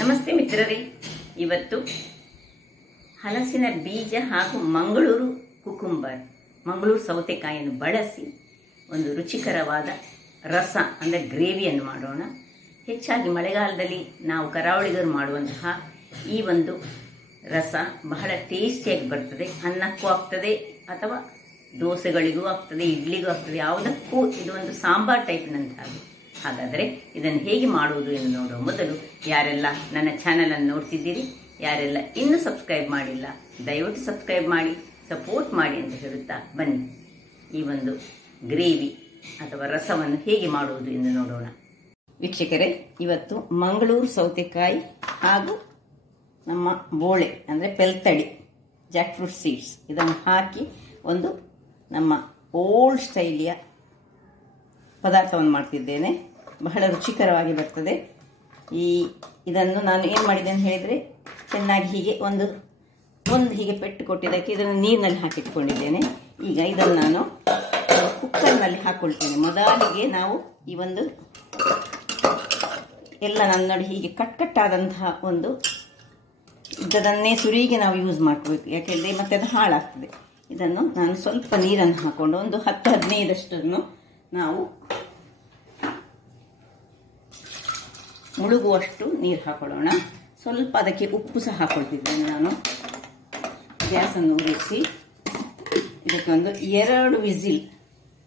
ನಮಸ್ತೆ ಮಿತ್ರರೇ, ಇವತ್ತು ಹಲಸಿನ ಬೀಜ ಹಾಗೂ ಮಂಗಳೂರು ಕುಕುಂಬರ್, ಮಂಗಳೂರು ಸೌತೆಕಾಯಿಯನ್ನು ಬಳಸಿ ಒಂದು ರುಚಿಕರವಾದ ರಸ ಅಂದರೆ ಗ್ರೇವಿಯನ್ನು ಮಾಡೋಣ. ಹೆಚ್ಚಾಗಿ ಮಳೆಗಾಲದಲ್ಲಿ ನಾವು ಕರಾವಳಿಗರು ಮಾಡುವಂತಹ ಈ ಒಂದು ರಸ ಬಹಳ ಟೇಸ್ಟಿಯಾಗಿ ಬರ್ತದೆ. ಅನ್ನಕ್ಕೂ ಆಗ್ತದೆ ಅಥವಾ ದೋಸೆಗಳಿಗೂ ಆಗ್ತದೆ, ಇಡ್ಲಿಗೂ ಆಗ್ತದೆ, ಯಾವುದಕ್ಕೂ ಇದು ಒಂದು ಸಾಂಬಾರ್ ಟೈಪ್ನಂತಹದ್ದು. ಹಾಗಾದರೆ ಇದನ್ನು ಹೇಗೆ ಮಾಡುವುದು ಎಂದು ನೋಡುವ ಮೊದಲು ಯಾರೆಲ್ಲ ನನ್ನ ಚಾನಲನ್ನು ನೋಡ್ತಿದ್ದೀರಿ, ಯಾರೆಲ್ಲ ಇನ್ನೂ ಸಬ್ಸ್ಕ್ರೈಬ್ ಮಾಡಿಲ್ಲ ದಯವಿಟ್ಟು ಸಬ್ಸ್ಕ್ರೈಬ್ ಮಾಡಿ, ಸಪೋರ್ಟ್ ಮಾಡಿ ಅಂತ ಹೇಳುತ್ತಾ ಬನ್ನಿ ಈ ಒಂದು ಗ್ರೇವಿ ಅಥವಾ ರಸವನ್ನು ಹೇಗೆ ಮಾಡುವುದು ಎಂದು ನೋಡೋಣ. ವೀಕ್ಷಕರೇ, ಇವತ್ತು ಮಂಗಳೂರು ಸೌತೆಕಾಯಿ ಹಾಗೂ ನಮ್ಮ ಬೋಳೆ ಅಂದರೆ ಪೆಲ್ತಡಿ, ಜಾಕ್ ಫ್ರೂಟ್ ಸೀಡ್ಸ್ ಇದನ್ನು ಹಾಕಿ ಒಂದು ನಮ್ಮ ಓಲ್ಡ್ ಸ್ಟೈಲಿಯ ಪದಾರ್ಥವನ್ನು ಮಾಡ್ತಿದ್ದೇನೆ. ಬಹಳ ರುಚಿಕರವಾಗಿ ಬರ್ತದೆ. ಇದನ್ನು ನಾನು ಏನು ಮಾಡಿದೆ ಅಂತ ಹೇಳಿದರೆ, ಚೆನ್ನಾಗಿ ಹೀಗೆ ಒಂದು ಹೀಗೆ ಪೆಟ್ಟು ಕೊಟ್ಟಿದ್ದಕ್ಕೆ ಇದನ್ನು ನೀರಿನಲ್ಲಿ ಹಾಕಿಟ್ಕೊಂಡಿದ್ದೇನೆ. ಈಗ ಇದನ್ನು ನಾನು ಕುಕ್ಕರ್ನಲ್ಲಿ ಹಾಕ್ಕೊಳ್ತೇನೆ. ಮೊದಲಿಗೆ ನಾವು ಈ ಒಂದು ಎಲ್ಲ ನನ್ನ ನೋಡಿ ಹೀಗೆ ಕಟ್ಟಾದಂತಹ ಒಂದು ಇದನ್ನೇ ಸುರಿಗೆ ನಾವು ಯೂಸ್ ಮಾಡ್ಕೋಬೇಕು, ಯಾಕೆಂದರೆ ಮತ್ತೆ ಅದು ಹಾಳಾಗ್ತದೆ. ಇದನ್ನು ನಾನು ಸ್ವಲ್ಪ ನೀರನ್ನು ಹಾಕ್ಕೊಂಡು ಒಂದು 10-15 ನಾವು ಮುಳುಗುವಷ್ಟು ನೀರು ಹಾಕೊಳ್ಳೋಣ. ಸ್ವಲ್ಪ ಅದಕ್ಕೆ ಉಪ್ಪು ಸಹ ಹಾಕೊಳ್ತಿದ್ದೇನೆ ನಾನು. ಗ್ಯಾಸನ್ನು ಉರಿಸಿ ಇದಕ್ಕೆ ಒಂದು 2 ವಿಸಿಲ್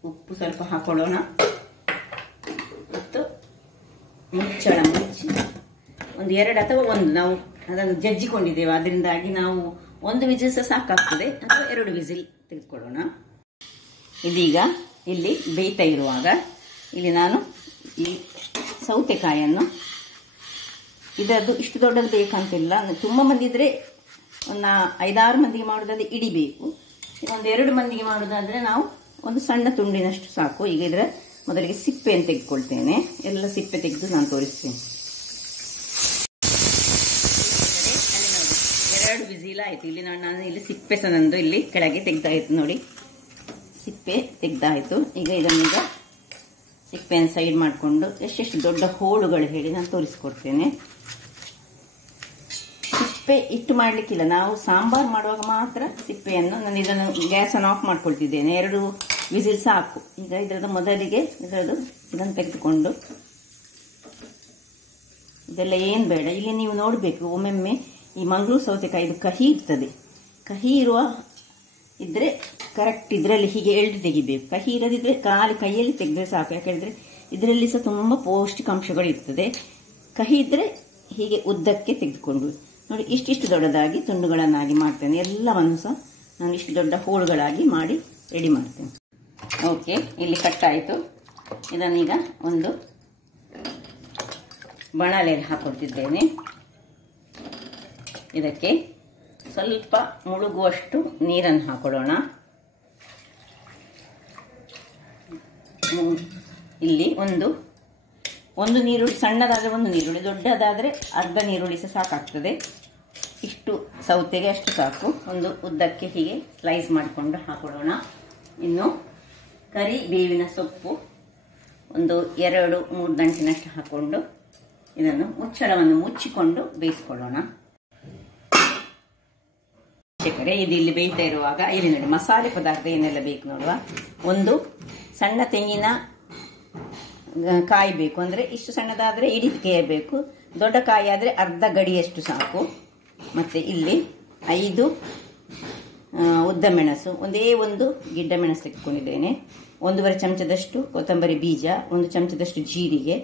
ಉಪ್ಪು ಸ್ವಲ್ಪ ಹಾಕೊಳ್ಳೋಣ ಮತ್ತು ಮುಚ್ಚಳ ಮುಚ್ಚಿ ಒಂದು 2 ಅಥವಾ 1 ನಾವು ಅದನ್ನು ಜಜ್ಜಿಕೊಂಡಿದ್ದೇವೆ, ಅದರಿಂದಾಗಿ ನಾವು 1 ವಿಸಿಲ್ ಸಹ ಸಾಕಾಗ್ತದೆ ಅಥವಾ 2 ವಿಸಿಲ್ ತೆಗೆದುಕೊಳ್ಳೋಣ. ಇದೀಗ ಇಲ್ಲಿ ಬೇಯ್ತಾ ಇರುವಾಗ ಇಲ್ಲಿ ನಾನು ಈ ಸೌತೆಕಾಯನ್ನು, ಇದರದ್ದು ಇಷ್ಟು ದೊಡ್ಡದು ಬೇಕಂತಿಲ್ಲ, ತುಂಬ ಮಂದಿ ಇದ್ದರೆ ಒಂದು 5-6 ಮಂದಿಗೆ ಮಾಡೋದಾದರೆ ಇಡೀ ಬೇಕು. ಒಂದು 2 ಮಂದಿಗೆ ಮಾಡೋದಾದರೆ ನಾವು ಒಂದು ಸಣ್ಣ ತುಂಡಿನಷ್ಟು ಸಾಕು. ಈಗ ಇದರ ಮೊದಲಿಗೆ ಸಿಪ್ಪೆಯನ್ನು ತೆಗೆದುಕೊಳ್ತೇನೆ. ಎಲ್ಲ ಸಿಪ್ಪೆ ತೆಗೆದು ನಾನು ತೋರಿಸ್ತೇನೆ. 2 ವಿಸಿಲ್ ಆಯಿತು. ಇಲ್ಲಿ ನಾನು ಇಲ್ಲಿ ಸಿಪ್ಪೆ ಸಹ ನಂದು ಇಲ್ಲಿ ಕೆಳಗೆ ತೆಗೆದಾಯಿತು ನೋಡಿ, ಸಿಪ್ಪೆ ತೆಗೆದಾಯಿತು. ಈಗ ಇದನ್ನೀಗ ಸಿಪ್ಪೆಯನ್ನು ಸೈಡ್ ಮಾಡಿಕೊಂಡು ಎಷ್ಟೆಷ್ಟು ದೊಡ್ಡ ಹೋಳುಗಳು ಹೇಳಿ ನಾನು ತೋರಿಸ್ಕೊಡ್ತೇನೆ. ಸಿಪ್ಪೆ ಇಟ್ಟು ಮಾಡಲಿಕ್ಕಿಲ್ಲ, ನಾವು ಸಾಂಬಾರು ಮಾಡುವಾಗ ಮಾತ್ರ ಸಿಪ್ಪೆಯನ್ನು. ನಾನು ಇದನ್ನು ಗ್ಯಾಸನ್ನು ಆಫ್ ಮಾಡ್ಕೊಳ್ತಿದ್ದೇನೆ. 2 ವಿಸಿಲ್ ಸಾಕು. ಈಗ ಇದರದ್ದು ಮೊದಲಿಗೆ ಇದನ್ನು ತೆಗೆದುಕೊಂಡು, ಇದೆಲ್ಲ ಏನು ಬೇಡ. ಇಲ್ಲಿ ನೀವು ನೋಡಬೇಕು, ಒಮ್ಮೊಮ್ಮೆ ಈ ಮಂಗಳೂರು ಸೌತೆಕಾಯಿ ಇದು ಕಹಿ ಇರ್ತದೆ. ಕಹಿ ಇದ್ರೆ ಕರೆಕ್ಟ್ ಇದರಲ್ಲಿ ಹೀಗೆ ಎಳ್ದು ತೆಗಿಬೇಕು. ಕಹಿ ಇರದಿದ್ರೆ ಖಾಲಿ ಕೈಯಲ್ಲಿ ತೆಗೆದ್ರೆ ಸಾಕು, ಯಾಕೆಂದರೆ ಇದರಲ್ಲಿ ಸಹ ತುಂಬ ಪೌಷ್ಟಿಕಾಂಶಗಳು ಇರ್ತದೆ. ಕಹಿ ಇದ್ರೆ ಹೀಗೆ ಉದ್ದಕ್ಕೆ ತೆಗೆದುಕೊಂಡು ನೋಡಿ, ಇಷ್ಟಿಷ್ಟು ದೊಡ್ಡದಾಗಿ ತುಂಡುಗಳನ್ನಾಗಿ ಮಾಡ್ತೇನೆ. ಎಲ್ಲವನ್ನು ಸಹ ನಾನು ಇಷ್ಟು ದೊಡ್ಡ ಹೋಳುಗಳಾಗಿ ಮಾಡಿ ರೆಡಿ ಮಾಡ್ತೇನೆ. ಓಕೆ, ಇಲ್ಲಿ ಕಟ್ಟಾಯಿತು. ಇದನ್ನೀಗ ಒಂದು ಬಾಣಲೆಯಲ್ಲಿ ಹಾಕೊಳ್ತಿದ್ದೇನೆ. ಇದಕ್ಕೆ ಸ್ವಲ್ಪ ಮುಳುಗುವಷ್ಟು ನೀರನ್ನು ಹಾಕೊಳ್ಳೋಣ. ಇಲ್ಲಿ ಒಂದು ನೀರುಳ್ಳಿ, ಸಣ್ಣದಾದರೆ 1 ನೀರುಳ್ಳಿ, ದೊಡ್ಡದಾದರೆ ಅರ್ಧ ನೀರುಳ್ಳಿ ಸಹ ಸಾಕಾಗ್ತದೆ. ಇಷ್ಟು ಸೌತೆಗೆ ಅಷ್ಟು ಸಾಕು. ಒಂದು ಉದ್ದಕ್ಕೆ ಹೀಗೆ ಸ್ಲೈಸ್ ಮಾಡಿಕೊಂಡು ಹಾಕೊಳ್ಳೋಣ. ಇನ್ನು ಕರಿಬೇವಿನ ಸೊಪ್ಪು ಒಂದು 2-3 ದಂಟಿನಷ್ಟು ಹಾಕ್ಕೊಂಡು ಇದನ್ನು ಮುಚ್ಚಳವನ್ನು ಮುಚ್ಚಿಕೊಂಡು ಬೇಯಿಸ್ಕೊಳ್ಳೋಣ. ಇದು ಇಲ್ಲಿ ಬೇಯ್ತಾ ಇರುವಾಗ ಇಲ್ಲಿ ನೋಡಿ ಮಸಾಲೆ ಪದಾರ್ಥ ಏನೆಲ್ಲ ಬೇಕು ನೋಡುವ. ಒಂದು ಸಣ್ಣ ತೆಂಗಿನ ಕಾಯಿ ಬೇಕು, ಅಂದರೆ ಇಷ್ಟು ಸಣ್ಣದಾದರೆ ಇಡೀ ಕಾಯಿ ಬೇಕು. ದೊಡ್ಡ ಕಾಯಿ ಆದರೆ ಅರ್ಧ ಗಡಿಯಷ್ಟು ಸಾಕು. ಮತ್ತು ಇಲ್ಲಿ 5 ಉದ್ದ ಮೆಣಸು, ಒಂದು ಗಿಡ್ಡ ಮೆಣಸು ತೆಗೆದುಕೊಂಡಿದ್ದೇನೆ. 1/2 ಚಮಚದಷ್ಟು ಕೊತ್ತಂಬರಿ ಬೀಜ, 1 ಚಮಚದಷ್ಟು ಜೀರಿಗೆ,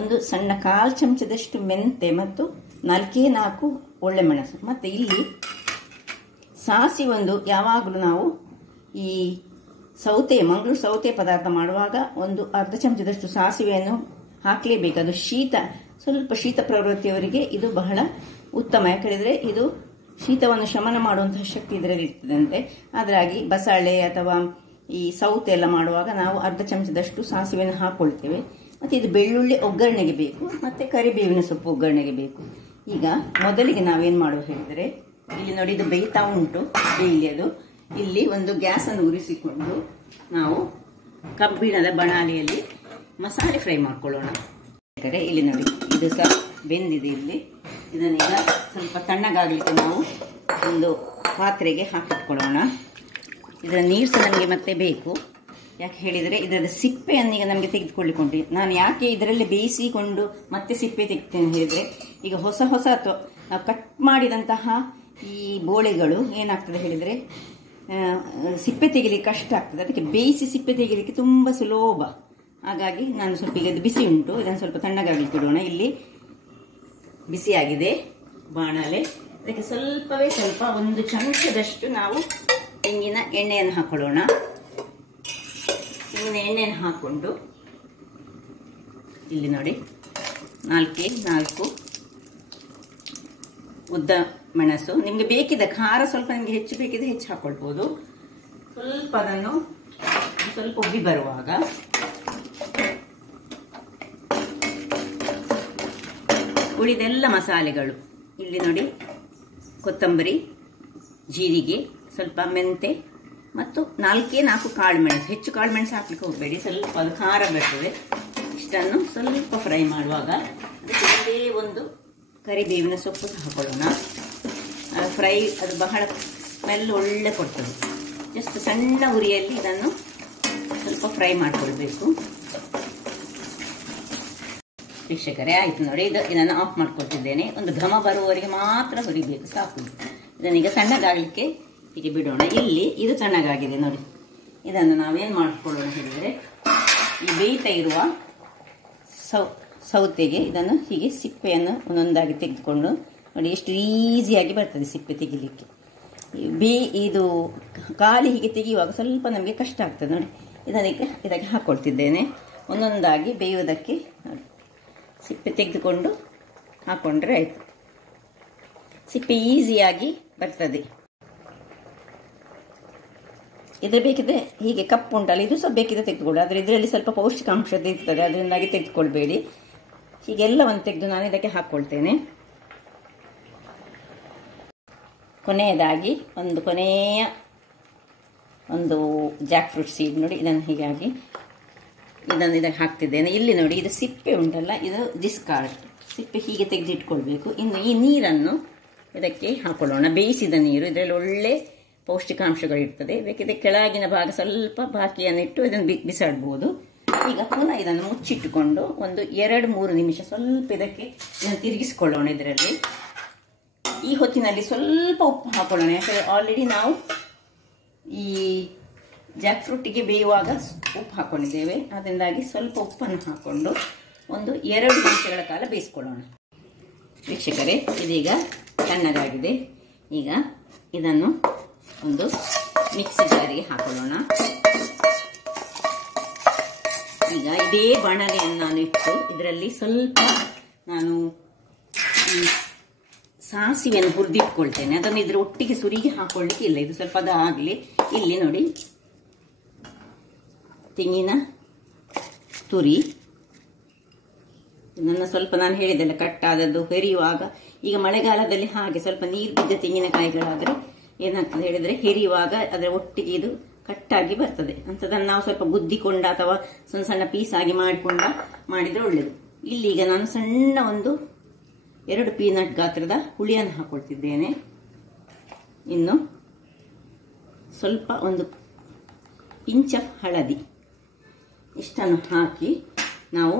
ಒಂದು ಸಣ್ಣ 1/4 ಚಮಚದಷ್ಟು ಮೆಂತೆ ಮತ್ತು 4 ಒಳ್ಳೆ ಮೆಣಸು. ಮತ್ತು ಇಲ್ಲಿ ಸಾಸಿ ಯಾವಾಗಲೂ ನಾವು ಈ ಮಂಗಳೂರು ಸೌತೆ ಪದಾರ್ಥ ಮಾಡುವಾಗ ಒಂದು ಅರ್ಧ ಚಮಚದಷ್ಟು ಸಾಸಿವೆಯನ್ನು ಹಾಕಲೇಬೇಕು. ಅದು ಸ್ವಲ್ಪ ಶೀತ ಪ್ರವೃತ್ತಿಯವರಿಗೆ ಇದು ಬಹಳ ಉತ್ತಮ, ಯಾಕಂದರೆ ಇದು ಶೀತವನ್ನು ಶಮನ ಮಾಡುವಂತಹ ಶಕ್ತಿ ಇದರಲ್ಲಿ ಇರ್ತದಂತೆ. ಅದರಾಗಿ ಬಸಳೆ ಅಥವಾ ಈ ಸೌತೆ ಎಲ್ಲ ಮಾಡುವಾಗ ನಾವು ಅರ್ಧ ಚಮಚದಷ್ಟು ಸಾಸಿವೆಯನ್ನು ಹಾಕ್ಕೊಳ್ತೇವೆ. ಮತ್ತು ಇದು ಬೆಳ್ಳುಳ್ಳಿ ಒಗ್ಗರಣೆಗೆ ಬೇಕು, ಮತ್ತು ಕರಿಬೇವಿನ ಸೊಪ್ಪು ಒಗ್ಗರಣೆಗೆ ಬೇಕು. ಈಗ ಮೊದಲಿಗೆ ನಾವೇನು ಮಾಡುವ ಹೇಳಿದರೆ, ಇಲ್ಲಿ ನೋಡಿ ಇದು ಬೇಯ್ತಾ ಉಂಟು, ಬೇಯಲಿ ಅದು. ಇಲ್ಲಿ ಒಂದು ಗ್ಯಾಸನ್ನು ಉರಿಸಿಕೊಂಡು ನಾವು ಕಬ್ಬಿಣದ ಬಣಾಲಿಯಲ್ಲಿ ಮಸಾಲೆ ಫ್ರೈ ಮಾಡ್ಕೊಳ್ಳೋಣ. ಇಲ್ಲಿ ನೋಡಿ ಇದು ಸಹ ಬೆಂದಿದೆ ಇಲ್ಲಿ. ಇದನ್ನೀಗ ಸ್ವಲ್ಪ ತಣ್ಣಗಾಗಲಿಕ್ಕೆ ನಾವು ಒಂದು ಪಾತ್ರೆಗೆ ಹಾಕಿಟ್ಕೊಳ್ಳೋಣ. ಇದರ ನೀರು ಸಹ ನಮಗೆ ಮತ್ತೆ ಬೇಕು. ಯಾಕೆ ಹೇಳಿದರೆ ಇದರ ಸಿಪ್ಪೆಯನ್ನು ಈಗ ನಮಗೆ ತೆಗೆದುಕೊಳ್ಳಿಕೊಂಡು, ನಾನು ಯಾಕೆ ಇದರಲ್ಲಿ ಬೇಯಿಸಿಕೊಂಡು ಮತ್ತೆ ಸಿಪ್ಪೆ ತೆಗಿತೇನೆ ಹೇಳಿದರೆ, ಈಗ ಹೊಸ ನಾವು ಕಟ್ ಮಾಡಿದಂತಹ ಈ ಬೋಳೆಗಳು ಏನಾಗ್ತದೆ ಹೇಳಿದರೆ ಸಿಪ್ಪೆ ತೆಗಿಲಿಕ್ಕೆ ಕಷ್ಟ ಆಗ್ತದೆ. ಅದಕ್ಕೆ ಬೇಯಿಸಿ ಸಿಪ್ಪೆ ತೆಗಿಲಿಕ್ಕೆ ತುಂಬ ಸುಲಭ. ಹಾಗಾಗಿ ನಾನು ಸ್ವಲ್ಪ ಈಗ ಬಿಸಿ ಉಂಟು, ಇದನ್ನು ಸ್ವಲ್ಪ ತಣ್ಣಗಾಗಲಿಕ್ಕೆ ಇಡೋಣ. ಇಲ್ಲಿ ಬಿಸಿಯಾಗಿದೆ ಬಾಣಲೆ. ಅದಕ್ಕೆ ಸ್ವಲ್ಪವೇ ಸ್ವಲ್ಪ ಒಂದು ಚಮಚದಷ್ಟು ನಾವು ತೆಂಗಿನ ಎಣ್ಣೆಯನ್ನು ಹಾಕೊಳ್ಳೋಣ. ತೆಂಗಿನ ಎಣ್ಣೆಯನ್ನು ಹಾಕ್ಕೊಂಡು ಇಲ್ಲಿ ನೋಡಿ 4 ಉದ್ದ ಮೆಣಸು. ನಿಮಗೆ ಬೇಕಿದ್ದ ಖಾರ ಸ್ವಲ್ಪ ನಿಮಗೆ ಹೆಚ್ಚು ಬೇಕಿದ್ರೆ ಹೆಚ್ಚು ಹಾಕೊಳ್ಬೋದು. ಸ್ವಲ್ಪ ಅದನ್ನು ಸ್ವಲ್ಪ ಉಬ್ಬಿ ಬರುವಾಗ ಉಳಿದೆಲ್ಲ ಮಸಾಲೆಗಳು ಇಲ್ಲಿ ನೋಡಿ, ಕೊತ್ತಂಬರಿ, ಜೀರಿಗೆ, ಸ್ವಲ್ಪ ಮೆಂತೆ ಮತ್ತು 4 ಕಾಳು ಮೆಣಸು. ಹೆಚ್ಚು ಕಾಳು ಮೆಣಸು ಹಾಕ್ಲಿಕ್ಕೆ ಹೋಗಬೇಡಿ, ಸ್ವಲ್ಪ ಅದು ಖಾರ ಬರ್ತದೆ. ಇಷ್ಟನ್ನು ಸ್ವಲ್ಪ ಫ್ರೈ ಮಾಡುವಾಗ ಅದಕ್ಕೆ ಒಂದು ಕರಿಬೇವಿನ ಸೊಪ್ಪು ಹಾಕೊಳ್ಳೋಣ. ಫ್ರೈ ಅದು ಬಹಳ ಸ್ಮೆಲ್ ಒಳ್ಳೆ ಕೊಡ್ತದೆ. ಜಸ್ಟ್ ಸಣ್ಣ ಉರಿಯಲ್ಲಿ ಇದನ್ನು ಸ್ವಲ್ಪ ಫ್ರೈ ಮಾಡಿಕೊಳ್ಬೇಕು. ವೀಕ್ಷಕರೇ, ಆಯಿತು ನೋಡಿ. ಇದನ್ನು ಆಫ್ ಮಾಡ್ಕೊಳ್ತಿದ್ದೇನೆ. ಒಂದು ಘಮ ಬರುವವರೆಗೆ ಮಾತ್ರ ಹುರಿಬೇಕು, ಸಾಕು. ಇದನ್ನೀಗ ತಣ್ಣಗಾಗಲಿಕ್ಕೆ ಹೀಗೆ ಬಿಡೋಣ. ಇಲ್ಲಿ ಇದು ತಣ್ಣಗಾಗಿದೆ ನೋಡಿ. ಇದನ್ನು ನಾವೇನು ಮಾಡಿಕೊಳ್ಳೋಣ ಹೇಳಿದರೆ, ಈ ಬೇಯ್ತಾ ಇರುವ ಸೌತೆಗೆ ಇದನ್ನು ಹೀಗೆ ಸಿಪ್ಪೆಯನ್ನು ಒಂದೊಂದಾಗಿ ತೆಗೆದುಕೊಂಡು ನೋಡಿ, ಎಷ್ಟು ಈಸಿಯಾಗಿ ಬರ್ತದೆ ಸಿಪ್ಪೆ ತೆಗಿಲಿಕ್ಕೆ. ಇದು ಖಾಲಿ ಹೀಗೆ ತೆಗೆಯುವಾಗ ಸ್ವಲ್ಪ ನಮಗೆ ಕಷ್ಟ ಆಗ್ತದೆ ನೋಡಿ. ಇದಕ್ಕೆ ಹಾಕ್ಕೊಳ್ತಿದ್ದೇನೆ. ಒಂದೊಂದಾಗಿ ಬೇಯುವುದಕ್ಕೆ ನೋಡಿ, ಸಿಪ್ಪೆ ತೆಗೆದುಕೊಂಡು ಹಾಕ್ಕೊಂಡ್ರೆ ಆಯಿತು. ಸಿಪ್ಪೆ ಈಸಿಯಾಗಿ ಬರ್ತದೆ. ಇದು ಬೇಕಿದ್ರೆ ಹೀಗೆ ಕಪ್ಪು ಉಂಟಲ್ಲ, ಇದು ಸಹ ಬೇಕಿದ್ರೆ ತೆಗೆದುಕೊಳ್ಳಿ. ಆದರೆ ಇದರಲ್ಲಿ ಸ್ವಲ್ಪ ಪೌಷ್ಟಿಕಾಂಶದ ಇರ್ತದೆ, ಅದರಿಂದಾಗಿ ತೆಗೆದುಕೊಳ್ಬೇಡಿ. ಹೀಗೆಲ್ಲವನ್ನು ತೆಗೆದು ನಾನು ಇದಕ್ಕೆ ಹಾಕ್ಕೊಳ್ತೇನೆ. ಕೊನೆಯದಾಗಿ ಕೊನೆಯ ಜಾಕ್ ಫ್ರೂಟ್ ಸೀಡ್ ನೋಡಿ, ಇದನ್ನು ಹೀಗಾಗಿ ಇದಕ್ಕೆ ಹಾಕ್ತಿದ್ದೇನೆ. ಇಲ್ಲಿ ನೋಡಿ, ಇದು ಸಿಪ್ಪೆ ಉಂಟಲ್ಲ, ಇದು ಡಿಸ್ಕಾರ್ಡ್. ಸಿಪ್ಪೆ ಹೀಗೆ ತೆಗೆದಿಟ್ಕೊಳ್ಬೇಕು. ಇನ್ನು ಈ ನೀರನ್ನು ಇದಕ್ಕೆ ಹಾಕೊಳ್ಳೋಣ. ಬೇಯಿಸಿದ ನೀರು, ಇದರಲ್ಲಿ ಒಳ್ಳೆ ಪೌಷ್ಟಿಕಾಂಶಗಳಿರ್ತದೆ. ಬೇಕಿದ್ರೆ ಕೆಳಗಿನ ಭಾಗ ಸ್ವಲ್ಪ ಬಾಕಿಯನ್ನಿಟ್ಟು ಇದನ್ನು ಬಿಸಾಡ್ಬೋದು. ಈಗ ಪುನಃ ಇದನ್ನು ಮುಚ್ಚಿಟ್ಟುಕೊಂಡು ಒಂದು 2-3 ನಿಮಿಷ ಸ್ವಲ್ಪ ಇದಕ್ಕೆ ತಿರುಗಿಸ್ಕೊಳ್ಳೋಣ. ಇದರಲ್ಲಿ ಈ ಹೊತ್ತಿನಲ್ಲಿ ಸ್ವಲ್ಪ ಉಪ್ಪು ಹಾಕೊಳ್ಳೋಣ. ಯಾಕಂದರೆ ಆಲ್ರೆಡಿ ನಾವು ಈ ಜಾಕ್ ಫ್ರೂಟಿಗೆ ಬೇಯುವಾಗ ಉಪ್ಪು ಹಾಕ್ಕೊಂಡಿದ್ದೇವೆ. ಅದರಿಂದಾಗಿ ಸ್ವಲ್ಪ ಉಪ್ಪನ್ನು ಹಾಕ್ಕೊಂಡು ಒಂದು 2 ನಿಮಿಷಗಳ ಕಾಲ ಬೇಯಿಸ್ಕೊಳ್ಳೋಣ. ವೀಕ್ಷಕರೇ, ಇದೀಗ ತಣ್ಣಗಾಗಿದೆ. ಈಗ ಇದನ್ನು ಒಂದು ಮಿಕ್ಸಿ ಜಾರಿಗೆ ಹಾಕೊಳ್ಳೋಣ. ಈಗ ಇದೇ ಬಾಣಲೆಯನ್ನು ನಾನು ಇಟ್ಟು ಇದರಲ್ಲಿ ಸ್ವಲ್ಪ ನಾನು ಈ ಸಾಸಿವೆಯನ್ನು ಹುರಿದಿಟ್ಕೊಳ್ತೇನೆ. ಅದನ್ನು ಇದರ ಒಟ್ಟಿಗೆ ಸುರಿಗೆ ಹಾಕೊಳ್ಳಿಕ್ಕೆ ಇಲ್ಲ, ಇದು ಸ್ವಲ್ಪ ಅದಾಗಲಿ. ಇಲ್ಲಿ ನೋಡಿ, ತೆಂಗಿನ ತುರಿ, ಇದನ್ನು ಸ್ವಲ್ಪ ನಾನು ಹೇಳಿದ್ದೆಲ್ಲ ಕಟ್ಟಾದದ್ದು ಹೆರಿಯುವಾಗ, ಈಗ ಮಳೆಗಾಲದಲ್ಲಿ ಹಾಗೆ ಸ್ವಲ್ಪ ನೀರು ಬಿದ್ದ ತೆಂಗಿನಕಾಯಿಗಳಾದರೆ ಏನಾಗ್ತದೆ ಹೇಳಿದರೆ, ಹೆರಿಯುವಾಗ ಅದರ ಒಟ್ಟಿಗೆ ಇದು ಕಟ್ಟಾಗಿ ಬರ್ತದೆ. ಅಂಥದನ್ನು ನಾವು ಸ್ವಲ್ಪ ಗುದ್ದಿಕೊಂಡ ಅಥವಾ ಸಣ್ಣ ಸಣ್ಣ ಪೀಸ್ ಆಗಿ ಮಾಡಿದರೆ ಒಳ್ಳೆಯದು. ಇಲ್ಲಿ ಈಗ ನಾನು ಸಣ್ಣ 2 ಪೀನಟ್ ಗಾತ್ರದ ಹುಳಿಯನ್ನು ಹಾಕೊಳ್ತಿದ್ದೇನೆ. ಇನ್ನು ಸ್ವಲ್ಪ ಒಂದು ಪಿಂಚ್ ಆಫ್ ಹಳದಿ, ಇಷ್ಟನ್ನು ಹಾಕಿ ನಾವು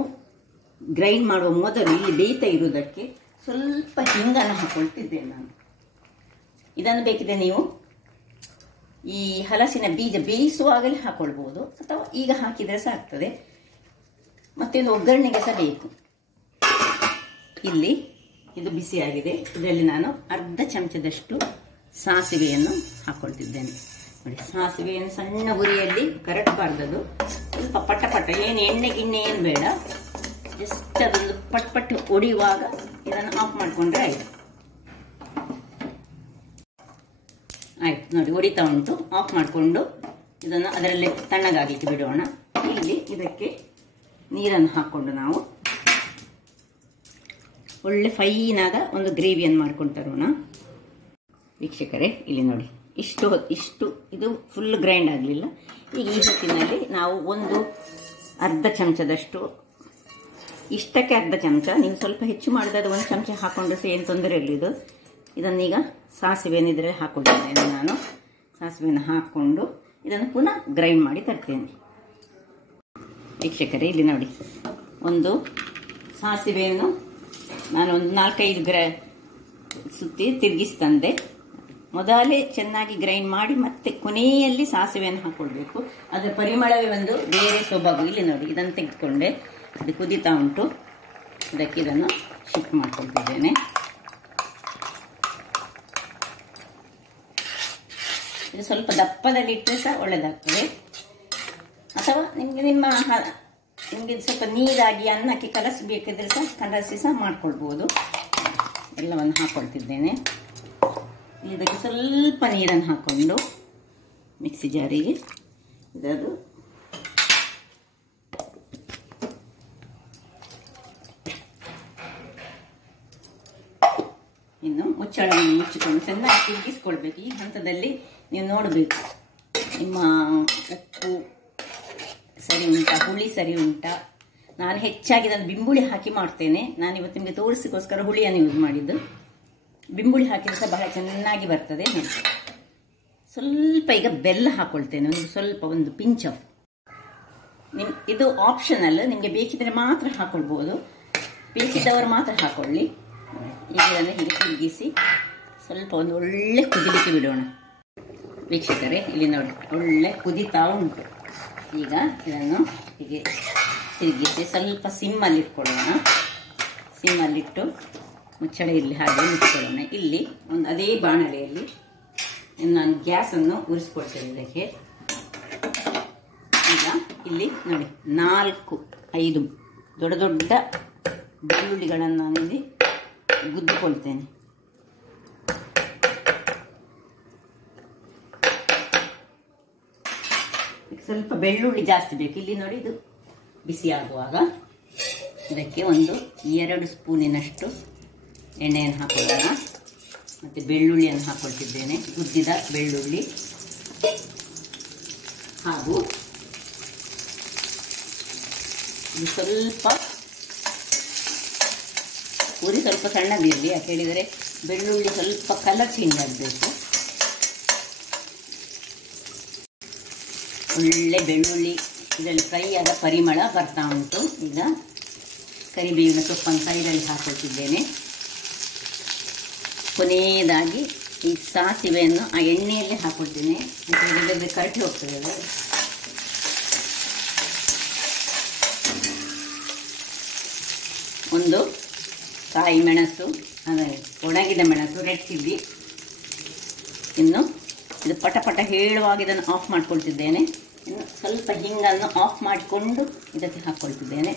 ಗ್ರೈಂಡ್ ಮಾಡುವ ಮೊದಲು ಇಲ್ಲಿ ಬೇಯ್ತಾ ಇರುವುದಕ್ಕೆ ಸ್ವಲ್ಪ ಹಿಂಗನ್ನು ಹಾಕೊಳ್ತಿದ್ದೇನೆ ನಾನು. ಇದನ್ನು ಬೇಕಿದ್ರೆ ನೀವು ಈ ಹಲಸಿನ ಬೀಜ ಬೇಯಿಸುವಾಗಲೇ ಹಾಕೊಳ್ಬಹುದು, ಅಥವಾ ಈಗ ಹಾಕಿದರೆ ಸಹ ಆಗ್ತದೆ. ಮತ್ತೆ ಒಂದು ಒಗ್ಗರಣೆಗೆ ಸಹ ಬೇಕು. ಇಲ್ಲಿ ಇದು ಬಿಸಿಯಾಗಿದೆ. ಇದರಲ್ಲಿ ನಾನು ಅರ್ಧ ಚಮಚದಷ್ಟು ಸಾಸಿವೆಯನ್ನು ಹಾಕೊಳ್ತಿದ್ದೇನೆ. ನೋಡಿ, ಸಾಸಿವೆಯನ್ನು ಸಣ್ಣ ಉರಿಯಲ್ಲಿ ಕರಟಬಾರ್ದದು, ಸ್ವಲ್ಪ ಪಟ ಪಟ, ಏನು ಎಣ್ಣೆ ಗಿಣ್ಣೆ ಏನು ಬೇಡ, ಜಸ್ಟ್ ಅದೊಂದು ಪಟ್ ಪಟ್ ಒಡೆಯುವಾಗ ಇದನ್ನು ಆಫ್ ಮಾಡಿಕೊಂಡ್ರೆ ಆಯಿತು. ಆಯ್ತು ನೋಡಿ, ಒಡಿತಾ ಉಂಟು. ಆಫ್ ಮಾಡಿಕೊಂಡು ಇದನ್ನು ಅದರಲ್ಲೇ ತಣ್ಣಗಾಗಲಿಕ್ಕೆ ಬಿಡೋಣ. ಇಲ್ಲಿ ಇದಕ್ಕೆ ನೀರನ್ನು ಹಾಕ್ಕೊಂಡು ನಾವು ಒಳ್ಳೆ ಫೈನಾದ ಒಂದು ಗ್ರೇವಿಯನ್ನು ಮಾಡ್ಕೊಂಡು ತರೋಣ. ವೀಕ್ಷಕರೇ, ಇಲ್ಲಿ ನೋಡಿ, ಇಷ್ಟು ಇದು ಫುಲ್ ಗ್ರೈಂಡ್ ಆಗಲಿಲ್ಲ. ಈಗ ಈ ಹೊತ್ತಿನಲ್ಲಿ ನಾವು ಒಂದು ಅರ್ಧ ಚಮಚದಷ್ಟು ಇಷ್ಟಕ್ಕೆ ಅರ್ಧ ಚಮಚ, ನೀವು ಸ್ವಲ್ಪ ಹೆಚ್ಚು ಮಾಡಿದ್ರೆ 1 ಚಮಚ ಹಾಕೊಂಡ್ರೆ ಸಹ ಏನು ತೊಂದರೆ ಇಲ್ಲ. ಇದನ್ನೀಗ ಸಾಸಿವೆಯನ್ನು ಇದರಲ್ಲಿ ಹಾಕೊಂಡಿದ್ದೇನೆ ನಾನು. ಸಾಸಿವೆಯನ್ನು ಹಾಕ್ಕೊಂಡು ಇದನ್ನು ಪುನಃ ಗ್ರೈಂಡ್ ಮಾಡಿ ತರ್ತೇನೆ. ವೀಕ್ಷಕರೇ, ಇಲ್ಲಿ ನೋಡಿ, ಒಂದು ಸಾಸಿವೆಯನ್ನು ನಾನು ಒಂದು 4-5 ಸುತ್ತಿ ತಿರುಗಿಸ್ತಂದೆ. ಮೊದಲೇ ಚೆನ್ನಾಗಿ ಗ್ರೈಂಡ್ ಮಾಡಿ ಮತ್ತೆ ಕೊನೆಯಲ್ಲಿ ಸಾಸಿವೆಯನ್ನು ಹಾಕ್ಕೊಳ್ಬೇಕು. ಅದರ ಪರಿಮಳವೇ ಒಂದು ಬೇರೆ ಸೊಬಗು. ಇಲ್ಲಿ ನೋಡಿ, ಇದನ್ನು ತೆಗೆದುಕೊಂಡೆ, ಇದು ಕುದೀತಾ ಉಂಟು. ಇದಕ್ಕೆ ಇದನ್ನು ಶಿಫ್ಟ್ ಮಾಡ್ಕೊಳ್ತಿದ್ದೇನೆ. ಇದು ಸ್ವಲ್ಪ ದಪ್ಪದಲ್ಲಿಟ್ಟರೆ ಸಹ ಒಳ್ಳೆಯದಾಗ್ತದೆ. ಅಥವಾ ನಿಮಗೆ ಸ್ವಲ್ಪ ನೀರಾಗಿ ಅನ್ನಕ್ಕೆ ಕಲಸಬೇಕಿದ್ರೆ ಸಹ ಕಲಸಿ ಸಹ ಮಾಡ್ಕೊಳ್ಬೋದು. ಎಲ್ಲವನ್ನು ಹಾಕ್ಕೊಳ್ತಿದ್ದೇನೆ. ಇದಕ್ಕೆ ಸ್ವಲ್ಪ ನೀರನ್ನು ಹಾಕ್ಕೊಂಡು ಮಿಕ್ಸಿ ಜಾರಿಗೆ ಇದದು ಇನ್ನು ಮುಚ್ಚಳವನ್ನು ಮುಚ್ಚಿಕೊಂಡು ಚೆನ್ನಾಗಿ ತಿರುಗಿಸ್ಕೊಳ್ಬೇಕು. ಈ ಹಂತದಲ್ಲಿ ನೀವು ನೋಡಬೇಕು, ನಿಮ್ಮ ಉಪ್ಪು ಸರಿ ಉಂಟಾ, ಹುಳಿ ಸರಿ ಉಂಟಾ. ನಾನು ಹೆಚ್ಚಾಗಿ ನಾನು ಬಿಂಬುಳಿ ಹಾಕಿ ಮಾಡ್ತೇನೆ. ನಾನು ಇವತ್ತು ನಿಮಗೆ ತೋರಿಸಿಗೋಸ್ಕರ ಹುಳಿಯನ್ನು ಯೂಸ್ ಮಾಡಿದ್ದು. ಬಿಂಬುಳಿ ಹಾಕಿದ್ರೆ ಸಹ ಬಹಳ ಚೆನ್ನಾಗಿ ಬರ್ತದೆ. ಸ್ವಲ್ಪ ಈಗ ಬೆಲ್ಲ ಹಾಕ್ಕೊಳ್ತೇನೆ, ಒಂದು ಪಿಂಚ್ ಆಫ್. ಇದು ಆಪ್ಷನಲ್, ನಿಮಗೆ ಬೇಕಿದ್ರೆ ಮಾತ್ರ ಹಾಕ್ಕೊಳ್ಬೋದು, ಬೇಕಿದ್ದವರು ಮಾತ್ರ ಹಾಕ್ಕೊಳ್ಳಿ. ಈಗ ಇದನ್ನು ಹೀಗೆ ತಿರುಗಿಸಿ ಸ್ವಲ್ಪ ಒಂದು ಒಳ್ಳೆ ಕುದಿಲಿಕ್ಕೆ ಬಿಡೋಣ. ವೀಕ್ಷಕರೇ, ಇಲ್ಲಿ ನೋಡಿ, ಒಳ್ಳೆ ಕುದಿತಾ ಉಂಟು. ಈಗ ಇದನ್ನು ಹೀಗೆ ತಿರುಗಿಸಿ ಸ್ವಲ್ಪ ಸಿಮ್ಮಲ್ಲಿ ಇಟ್ಕೊಳ್ಳೋಣ. ಸಿಮ್ಮಲ್ಲಿಟ್ಟು ಮುಚ್ಚಳ ಇಲ್ಲಿ ಹಾಗೆ ಮುಚ್ಕೊಳ್ಳೋಣ. ಇಲ್ಲಿ ಒಂದು ಅದೇ ಬಾಣಲೆಯಲ್ಲಿ ನಾನು ಗ್ಯಾಸನ್ನು ಉರಿಸ್ಕೊಳ್ತೇನೆ. ಇದಕ್ಕೆ ಈಗ ಇಲ್ಲಿ ನೋಡಿ 4-5 ದೊಡ್ಡ ದೊಡ್ಡ ಬೆಳ್ಳುಳ್ಳಿಗಳನ್ನು ನಾನಿಲ್ಲಿ ಗುದ್ದಿಕೊಳ್ತೇನೆ. ಸ್ವಲ್ಪ ಬೆಳ್ಳುಳ್ಳಿ ಜಾಸ್ತಿ ಬೇಕು. ಇಲ್ಲಿ ನೋಡಿ, ಇದು ಬಿಸಿ ಆಗುವಾಗ ಇದಕ್ಕೆ ಒಂದು 2 ಸ್ಪೂನಿನಷ್ಟು ಎಣ್ಣೆಯನ್ನು ಹಾಕೊಳ್ಳೋಣ. ಮತ್ತು ಬೆಳ್ಳುಳ್ಳಿಯನ್ನು ಹಾಕ್ಕೊಳ್ತಿದ್ದೇನೆ, ಗುದ್ದಿದ ಬೆಳ್ಳುಳ್ಳಿ. ಹಾಗೂ ಇದು ಸ್ವಲ್ಪ ಉರಿ ಸ್ವಲ್ಪ ಸಣ್ಣದಿರಲಿ, ಯಾಕೆ ಹೇಳಿದರೆ ಬೆಳ್ಳುಳ್ಳಿ ಸ್ವಲ್ಪ ಕಲರ್ ಚೇಂಜ್ ಆಗಬೇಕು. ಒಳ್ಳೆ ಬೆಳ್ಳುಳ್ಳಿ ಇದರಲ್ಲಿ ಫ್ರೈ ಆದ ಪರಿಮಳ ಬರ್ತಾ ಉಂಟು. ಈಗ ಕರಿಬೇವಿನ ಸೊಪ್ಪನ್ನು ಸೈಡಲ್ಲಿ ಹಾಕೊಳ್ತಿದ್ದೇನೆ. ಕೊನೆಯದಾಗಿ ಈ ಸಾಸಿವೆಯನ್ನು ಆ ಎಣ್ಣೆಯಲ್ಲೇ ಹಾಕೊಳ್ತೇನೆ, ಯಾಕಂದರೆ ಕರಟಿ ಹೋಗ್ತದೆ ಅದು. ಒಂದು ಕಾಯಿ ಮೆಣಸು, ಅಂದರೆ ಒಣಗಿದ ಮೆಣಸು, ರೆಡ್ ಚಿಲ್ಲಿ. ಇನ್ನು ಇದು ಪಟ ಹೇಳುವಾಗ ಇದನ್ನು ಆಫ್ ಮಾಡ್ಕೊಳ್ತಿದ್ದೇನೆ. ಇನ್ನು ಸ್ವಲ್ಪ ಹಿಂಗನ್ನು ಆಫ್ ಮಾಡಿಕೊಂಡು ಇದಕ್ಕೆ ಹಾಕ್ಕೊಳ್ತಿದ್ದೇನೆ.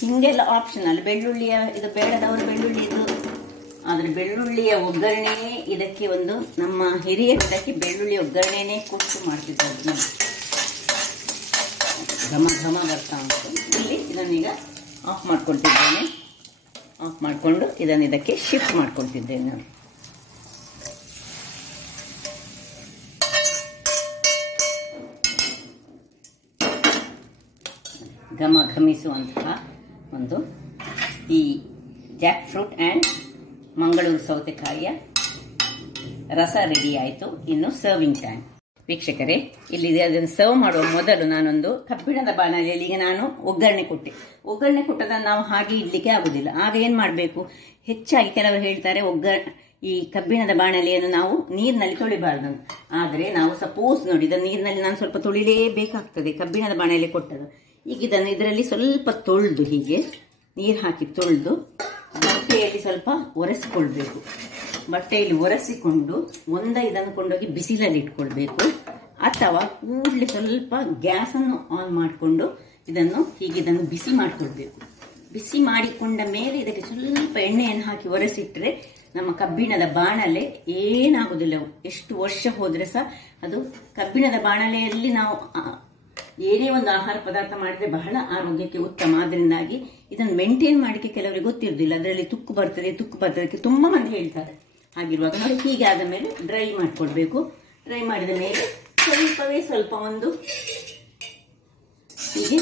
ಹಿಂಗೆಲ್ಲ ಆಪ್ಷನಲ್, ಬೆಳ್ಳುಳ್ಳಿಯ ಇದು ಬೇಡದವರು ಬೆಳ್ಳುಳ್ಳಿ ಇದು, ಆದರೆ ಬೆಳ್ಳುಳ್ಳಿಯ ಒಗ್ಗರಣೆಯೇ ಇದಕ್ಕೆ ಒಂದು, ನಮ್ಮ ಹಿರಿಯರು ಇದಕ್ಕೆ ಬೆಳ್ಳುಳ್ಳಿ ಒಗ್ಗರಣೆನೇ ಕೊಟ್ಟು ಮಾಡ್ತಿದ್ದಾರೆ. ಘಮ ಘಮ ಬರ್ತಾ ಉಂಟು. ಇಲ್ಲಿ ಇದನ್ನೀಗ ಆಫ್ ಮಾಡ್ಕೊಳ್ತಿದ್ದೇನೆ. ಆಫ್ ಮಾಡಿಕೊಂಡು ಇದನ್ನು ಇದಕ್ಕೆ ಶಿಫ್ಟ್ ಮಾಡ್ಕೊಳ್ತಿದ್ದೇನೆ ನಾನು. ಘಮ ಘಮಿಸುವಂತಹ ಒಂದು ಈ ಜಾಕ್ ಫ್ರೂಟ್ ಆ್ಯಂಡ್ ಮಂಗಳೂರು ಸೌತೆಕಾಯಿಯ ರಸ ರೆಡಿ ಆಯಿತು. ಇನ್ನು ಸರ್ವಿಂಗ್ ಟೈಮ್. ವೀಕ್ಷಕರೇ, ಇಲ್ಲಿದೆ. ಅದನ್ನು ಸರ್ವ್ ಮಾಡುವ ಮೊದಲು ನಾನೊಂದು ಕಬ್ಬಿಣದ ಬಾಣಲೆಯಲ್ಲಿ ಈಗ ನಾನು ಒಗ್ಗರಣೆ ಕೊಟ್ಟದನ್ನು ನಾವು ಹಾಗೆ ಇಡ್ಲಿಕ್ಕೆ ಆಗುದಿಲ್ಲ. ಆಗ ಏನು ಮಾಡಬೇಕು, ಹೆಚ್ಚಾಗಿ ಕೆಲವರು ಹೇಳ್ತಾರೆ ಈ ಕಬ್ಬಿಣದ ಬಾಣಲೆಯನ್ನು ನಾವು ನೀರಿನಲ್ಲಿ ತೊಳಿಬಾರ್ದು. ಆದರೆ ನಾವು ಸಪೋಸ್ ನೋಡಿ, ಇದನ್ನು ನೀರಿನಲ್ಲಿ ನಾನು ಸ್ವಲ್ಪ ತೊಳಿಲೇಬೇಕಾಗ್ತದೆ, ಕಬ್ಬಿಣದ ಬಾಣಲೆ ಕೊಟ್ಟದ್ದು. ಈಗ ಇದನ್ನು ಇದರಲ್ಲಿ ಸ್ವಲ್ಪ ತೊಳೆದು, ಹೀಗೆ ನೀರು ಹಾಕಿ ತೊಳೆದು ಬಟ್ಟೆಯಲ್ಲಿ ಸ್ವಲ್ಪ ಒರೆಸಿಕೊಳ್ಬೇಕು. ಬಟ್ಟೆಯಲ್ಲಿ ಒರೆಸಿಕೊಂಡು ಇದನ್ನು ಕೊಂಡೋಗಿ ಬಿಸಿಲಲ್ಲಿ ಇಟ್ಕೊಳ್ಬೇಕು. ಅಥವಾ ಕೂಡಲೇ ಸ್ವಲ್ಪ ಗ್ಯಾಸನ್ನು ಆನ್ ಮಾಡಿಕೊಂಡು ಇದನ್ನು ಬಿಸಿ ಮಾಡಿಕೊಳ್ಬೇಕು. ಬಿಸಿ ಮಾಡಿಕೊಂಡ ಮೇಲೆ ಇದಕ್ಕೆ ಸ್ವಲ್ಪ ಎಣ್ಣೆಯನ್ನು ಹಾಕಿ ಒರೆಸಿಟ್ರೆ ನಮ್ಮ ಕಬ್ಬಿಣದ ಬಾಣಲೆ ಏನಾಗುದಿಲ್ಲ. ಎಷ್ಟು ವರ್ಷ ಹೋದ್ರೆ ಸಹ ಅದು ಕಬ್ಬಿಣದ ಬಾಣಲೆಯಲ್ಲಿ ನಾವು ಏನೇ ಒಂದು ಆಹಾರ ಪದಾರ್ಥ ಮಾಡಿದ್ರೆ ಬಹಳ ಆರೋಗ್ಯಕ್ಕೆ ಉತ್ತಮ. ಅದರಿಂದಾಗಿ ಇದನ್ನು ಮೇಂಟೈನ್ ಮಾಡಲಿಕ್ಕೆ ಕೆಲವರಿಗೆ ಗೊತ್ತಿರುವುದಿಲ್ಲ. ಅದರಲ್ಲಿ ತುಕ್ಕು ಬರ್ತದೆ ತುಂಬಾ ಮಂದಿ ಹೇಳ್ತಾರೆ. ಹಾಗಿರುವಾಗ ನೋಡಿ, ಹೀಗೆ ಆದ ಮೇಲೆ ಡ್ರೈ ಮಾಡ್ಕೊಳ್ಬೇಕು. ಡ್ರೈ ಮಾಡಿದ ಮೇಲೆ ಸ್ವಲ್ಪ ಒಂದು ಹೀಗೆ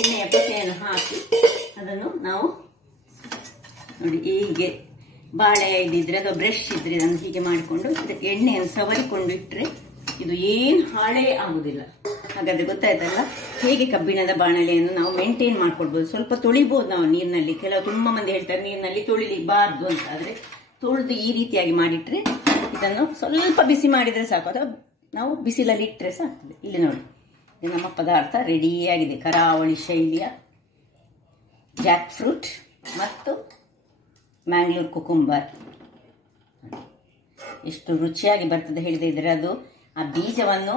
ಎಣ್ಣೆಯ ಪಸೆಯನ್ನು ಹಾಕಿ ಅದನ್ನು ನಾವು ನೋಡಿ ಹೀಗೆ ಬಾಳೆ ಇದ್ದಿದ್ರೆ ಅಥವಾ ಬ್ರಷ್ ಇದ್ರೆ ಅದನ್ನು ಹೀಗೆ ಮಾಡಿಕೊಂಡು ಇದಕ್ಕೆ ಎಣ್ಣೆಯನ್ನು ಸವರಿಕೊಂಡು ಇಟ್ಟರೆ ಇದು ಏನು ಹಾಳೇ ಆಗುದಿಲ್ಲ. ಹಾಗಾದ್ರೆ ಗೊತ್ತಾಯ್ತಲ್ಲ ಹೇಗೆ ಕಬ್ಬಿಣದ ಬಾಣಲೆಯನ್ನು ನಾವು ಮೇಂಟೈನ್ ಮಾಡ್ಕೊಳ್ಬಹುದು. ಸ್ವಲ್ಪ ತೊಳಿಬಹುದು ನಾವು ನೀರಿನಲ್ಲಿ. ತುಂಬ ಮಂದಿ ಹೇಳ್ತಾರೆ ನೀರಿನಲ್ಲಿ ತೊಳಿಲಿಬಾರ್ದು ಅಂತ. ಆದರೆ ತೊಳೆದು ಈ ರೀತಿಯಾಗಿ ಮಾಡಿಟ್ರೆ ಇದನ್ನು ಸ್ವಲ್ಪ ಬಿಸಿ ಮಾಡಿದರೆ ಸಾಕು, ಅಥವಾ ನಾವು ಬಿಸಿಲಲ್ಲಿ ಇಟ್ಟರೆ ಸಾಕ್ತದೆ. ಇಲ್ಲಿ ನೋಡಿ, ಇದು ನಮ್ಮ ಪದಾರ್ಥ ರೆಡಿಯಾಗಿದೆ. ಕರಾವಳಿ ಶೈಲಿಯ ಜಾಕ್ ಫ್ರೂಟ್ ಮತ್ತು ಮ್ಯಾಂಗ್ಳೂರ್ ಕುಕುಂಬರ್ ಎಷ್ಟು ರುಚಿಯಾಗಿ ಬರ್ತದೆ ಹೇಳಿದೆ. ಇದ್ರೆ ಅದು ಆ ಬೀಜವನ್ನು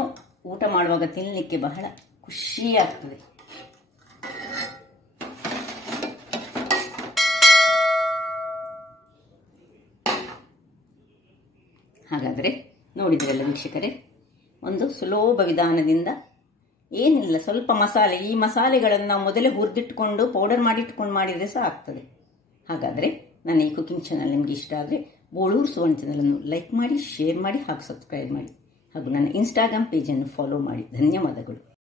ಊಟ ಮಾಡುವಾಗ ತಿನ್ನಲಿಕ್ಕೆ ಬಹಳ ಖುಷಿ ಆಗ್ತದೆ. ಹಾಗಾದರೆ ನೋಡಿದ್ರಲ್ಲ ವೀಕ್ಷಕರೇ, ಒಂದು ಸುಲಭ ವಿಧಾನದಿಂದ ಏನಿಲ್ಲ, ಸ್ವಲ್ಪ ಮಸಾಲೆ, ಈ ಮಸಾಲೆಗಳನ್ನು ನಾವು ಮೊದಲೇ ಹುರಿದಿಟ್ಕೊಂಡು ಪೌಡರ್ ಮಾಡಿಟ್ಕೊಂಡು ಮಾಡಿದರೆ ಸಹ ಆಗ್ತದೆ. ಹಾಗಾದರೆ ನನ್ನ ಈ ಕುಕಿಂಗ್ ಚಾನಲ್ ನಿಮಗೆ ಇಷ್ಟ ಆದರೆ ಬೋಳೂರು ಸುವರ್ಣ ಚಾನಲನ್ನು ಲೈಕ್ ಮಾಡಿ, ಶೇರ್ ಮಾಡಿ ಹಾಗೂ ಸಬ್ಸ್ಕ್ರೈಬ್ ಮಾಡಿ ಹಾಗೂ ನನ್ನ ಇನ್ಸ್ಟಾಗ್ರಾಮ್ ಪೇಜನ್ನು ಫಾಲೋ ಮಾಡಿ. ಧನ್ಯವಾದಗಳು.